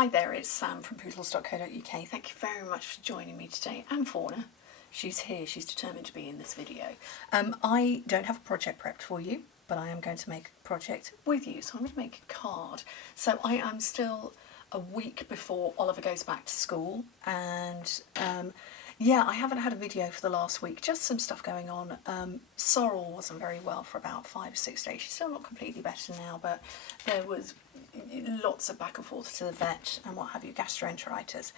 Hi there, it's Sam from Pootles.co.uk. Thank you very much for joining me today, and Fauna. She's here, she's determined to be in this video. I don't have a project prepped for you, but I am going to make a project with you. So I'm going to make a card. So I am still a week before Oliver goes back to school, and yeah, I haven't had a video for the last week, just some stuff going on. Sorrel wasn't very well for about 5 or 6 days. She's still not completely better now, but there was lots of back and forth to the vet and what have you, gastroenteritis.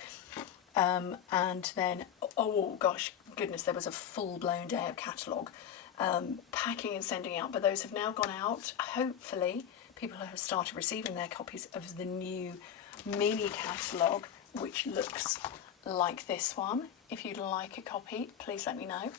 And then, oh gosh, goodness, there was a full-blown day of catalogue packing and sending out, but those have now gone out. Hopefully, people have started receiving their copies of the new mini catalogue, which looks like this one. If you'd like a copy, please let me know.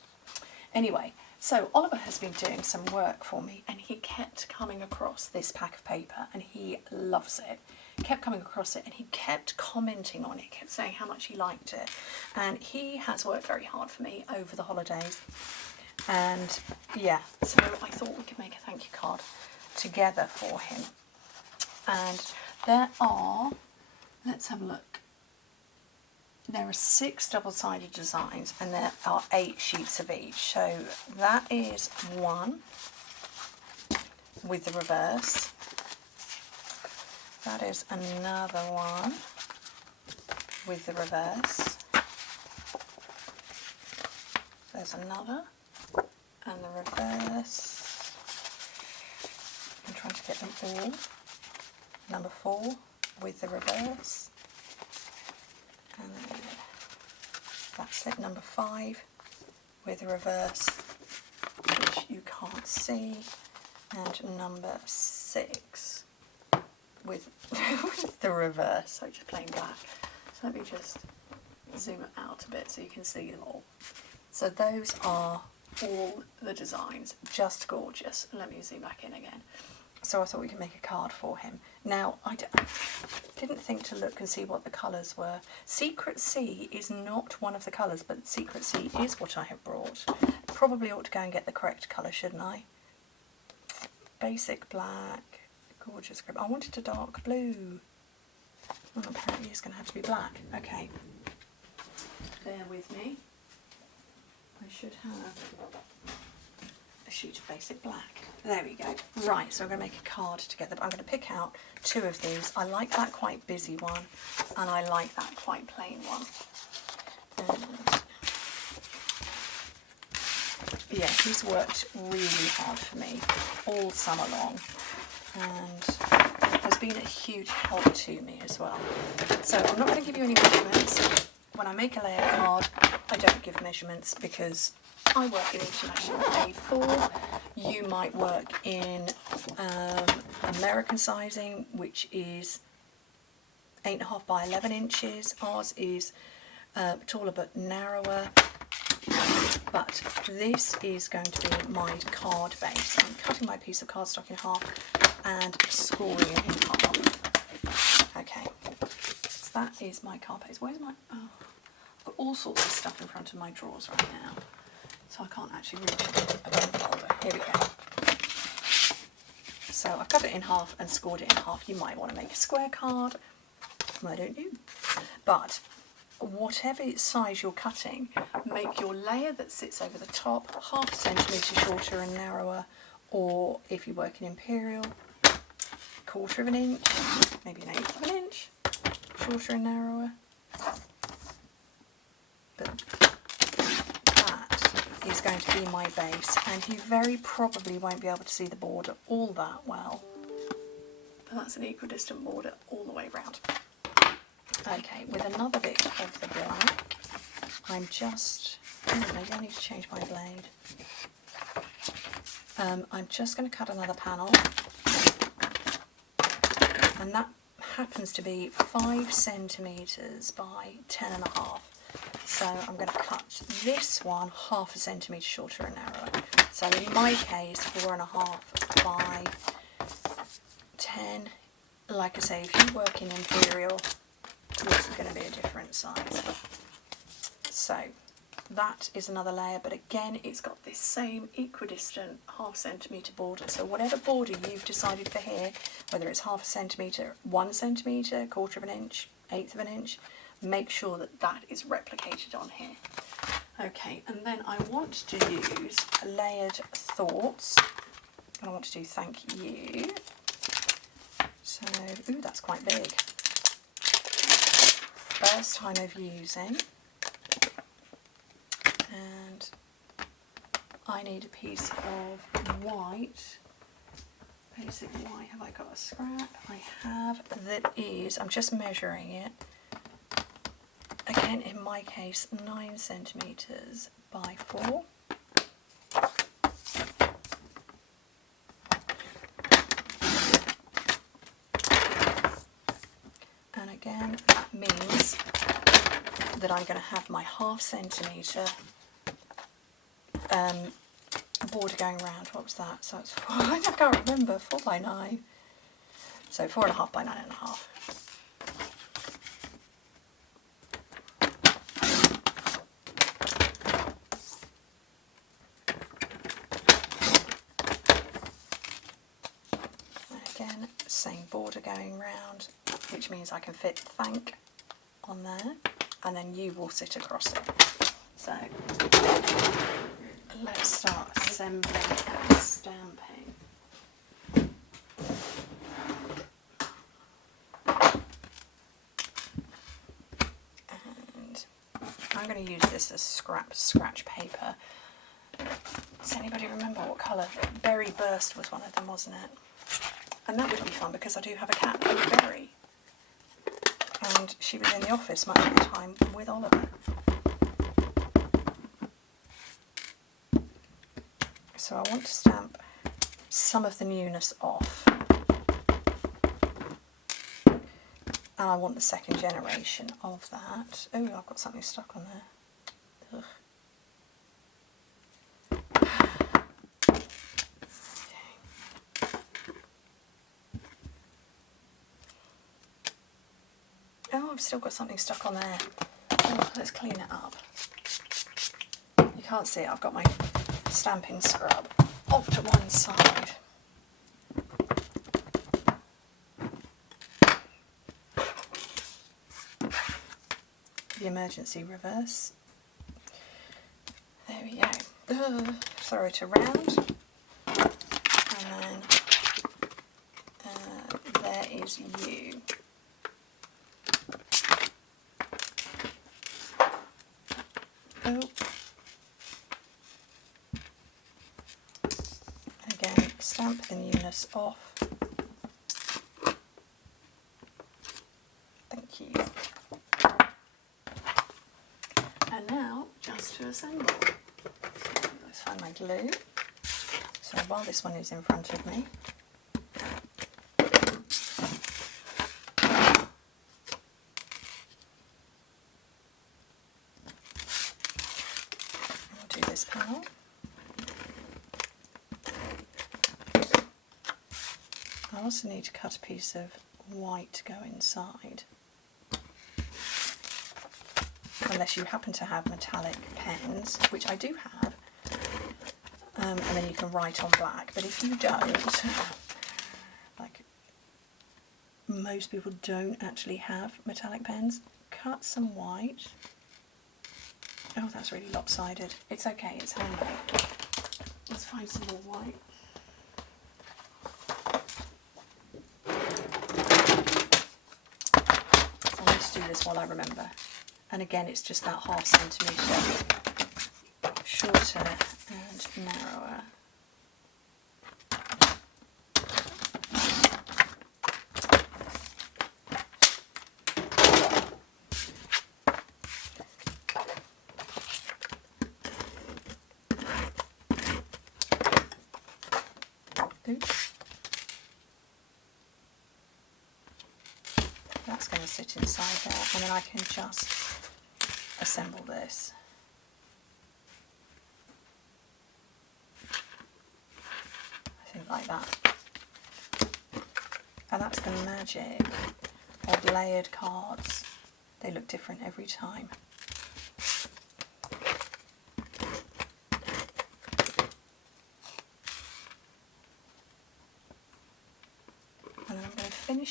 Anyway, so Oliver has been doing some work for me, and he kept coming across this pack of paper, and he loves it. Kept coming across it, and he kept commenting on it, kept saying how much he liked it. And he has worked very hard for me over the holidays. And yeah, so I thought we could make a thank you card together for him. And there are, let's have a look. There are 6 double-sided designs, and there are 8 sheets of each. So that is one with the reverse. That is another one with the reverse. There's another, and the reverse. I'm trying to get them all. Number 4 with the reverse. And then that's it, number 5 with a reverse, which you can't see, and number 6 with the reverse, so just plain black. So let me just zoom it out a bit so you can see them all. So those are all the designs, just gorgeous. Let me zoom back in again. So I thought we could make a card for him. Now, I didn't think to look and see what the colours were. Secret Sea is not one of the colours, but Secret Sea is what I have brought. Probably ought to go and get the correct colour, shouldn't I? Basic black, gorgeous grip. I wanted a dark blue. Well, apparently it's going to have to be black. Okay. Bear with me. I should have a sheet of basic black. There we go. Right, so I'm going to make a card together, but I'm going to pick out 2 of these. I like that quite busy one, and I like that quite plain one. And yeah, he's worked really hard for me all summer long, and has been a huge help to me as well. So I'm not going to give you any measurements. When I make a layer card, I don't give measurements because I work in international A4. You might work in American sizing, which is 8.5 by 11 inches. Ours is taller but narrower. But this is going to be my card base. I'm cutting my piece of cardstock in half and scoring it in half. Okay, so that is my card base. Where's my... Oh, I've got all sorts of stuff in front of my drawers right now, so I can't actually reach a bone folder. Here we go. So I've cut it in half and scored it in half. You might want to make a square card. I don't know. But whatever size you're cutting, make your layer that sits over the top 1/2 centimetre shorter and narrower, or if you work in imperial, 1/4 of an inch, maybe 1/8 of an inch, shorter and narrower. But that is going to be my base, and you very probably won't be able to see the border all that well, but that's an equidistant border all the way around. Okay, with another bit of the black, I'm just, maybe I need to change my blade. I'm just going to cut another panel, and that happens to be 5 centimetres by 10.5. So I'm going to cut this one 1/2 centimetre shorter and narrower. So in my case, 4.5 by 10. Like I say, if you work in imperial, this is going to be a different size. So that is another layer, but again it's got this same equidistant ½ centimetre border. So whatever border you've decided for here, whether it's ½ centimetre, 1 centimetre, 1/4 of an inch, 1/8 of an inch, make sure that that is replicated on here. Okay, and then I want to use Layered Thoughts, and I want to do Thank You. So, ooh, that's quite big. First time of using. And I need a piece of white, basic white. Have I got a scrap? I have. That is, I'm just measuring it. Again, in my case, 9 centimetres by 4. And again, that means that I'm going to have my ½ centimetre border going around. What was that? So it's 4, I can't remember, 4 by 9. So 4.5 by 9.5. Again, same border going round, which means I can fit Thank on there, and then You will sit across it. So let's start assembling and stamping. And I'm going to use this as scratch paper. Does anybody remember what colour? Berry Burst was one of them, wasn't it? And that would be fun because I do have a cat called Berry. And she was in the office much of the time with Oliver. So I want to stamp some of the newness off. And I want the second generation of that. Oh, I've got something stuck on there. Ugh. Oh, I've still got something stuck on there. Oh, let's clean it up. You can't see it, I've got my stamping scrub off to one side. The emergency reverse. There we go. Throw it around. And then there is You. Oh. Again, stamp the newness off. Thank you. And now, just to assemble. Let's find my glue. So while this one is in front of me, I'll do this panel. I also need to cut a piece of white to go inside. Unless you happen to have metallic pens, which I do have, and then you can write on black. But if you don't, like most people don't actually have metallic pens, cut some white. Oh, that's really lopsided. It's okay, it's handmade. Let's find some more white. So I need to do this while I remember. And again, it's just that ½ centimetre shorter and narrower. Oops. That's going to sit inside there, and then I can just assemble this. I think like that. And that's the magic of layered cards. They look different every time.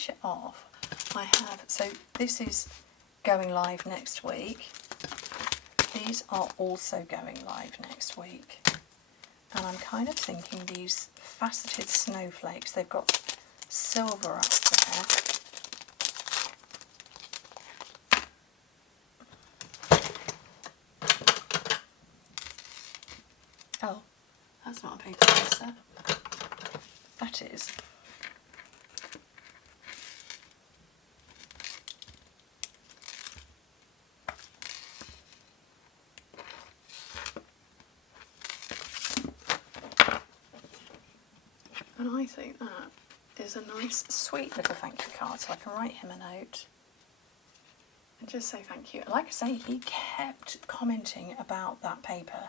finish it off, I have, so this is going live next week. These are also going live next week. And I'm kind of thinking these faceted snowflakes, they've got silver up there. Oh, that's not a paper tracer. That is. And I think that is a nice, sweet little thank you card, so I can write him a note and just say thank you. Like I say, he kept commenting about that paper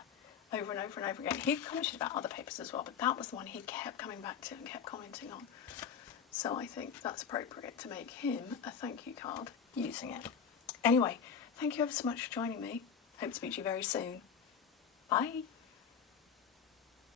over and over and over again. He commented about other papers as well, but that was the one he kept coming back to and kept commenting on. So I think that's appropriate to make him a thank you card using it. Anyway, thank you ever so much for joining me. Hope to speak to you very soon. Bye.